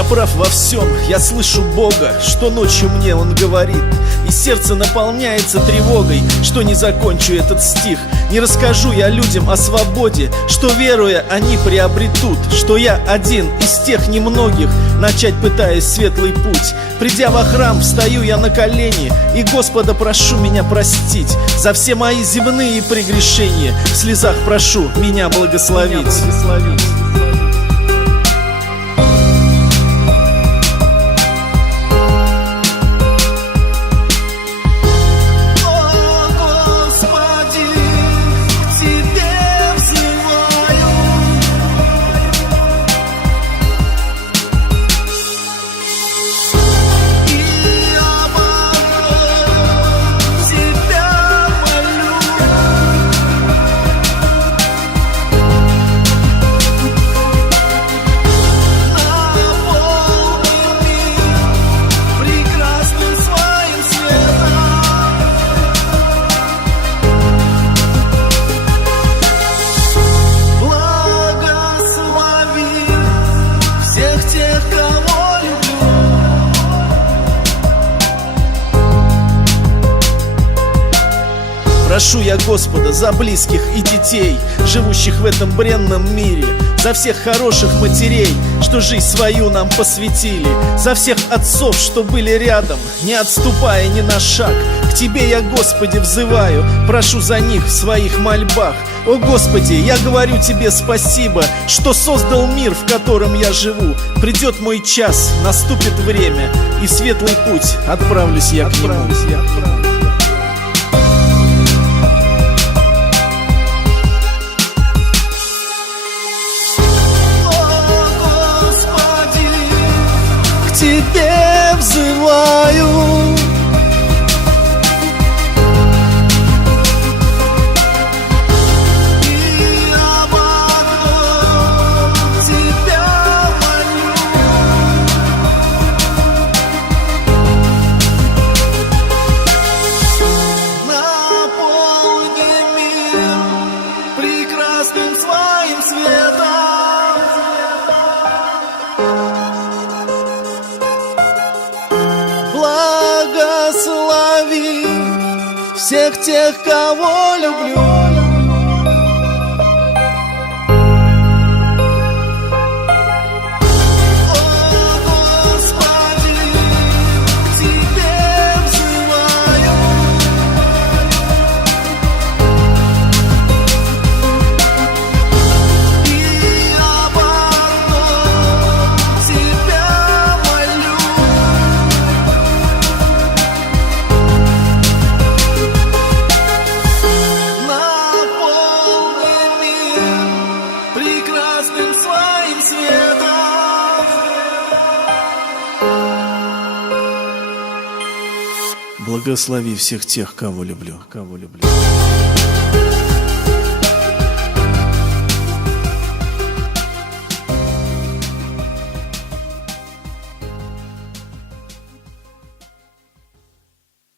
Я прав во всем, я слышу Бога, что ночью мне Он говорит. И сердце наполняется тревогой, что не закончу этот стих. Не расскажу я людям о свободе, что веруя они приобретут. Что я один из тех немногих, начать пытаясь светлый путь. Придя во храм, встаю я на колени и Господа прошу меня простить за все мои земные прегрешения. В слезах прошу меня благословить. Прошу я Господа за близких и детей, живущих в этом бренном мире, за всех хороших матерей, что жизнь свою нам посвятили, за всех отцов, что были рядом, не отступая ни на шаг. К Тебе я, Господи, взываю, прошу за них в своих мольбах. О Господи, я говорю Тебе спасибо, что создал мир, в котором я живу. Придет мой час, наступит время, и в светлый путь отправлюсь я к Нему. Тебе взываю. И об одном тебя молю. Наполни мир прекрасным своим светом. Благослови всех тех, кого люблю. Благослови всех тех, кого люблю.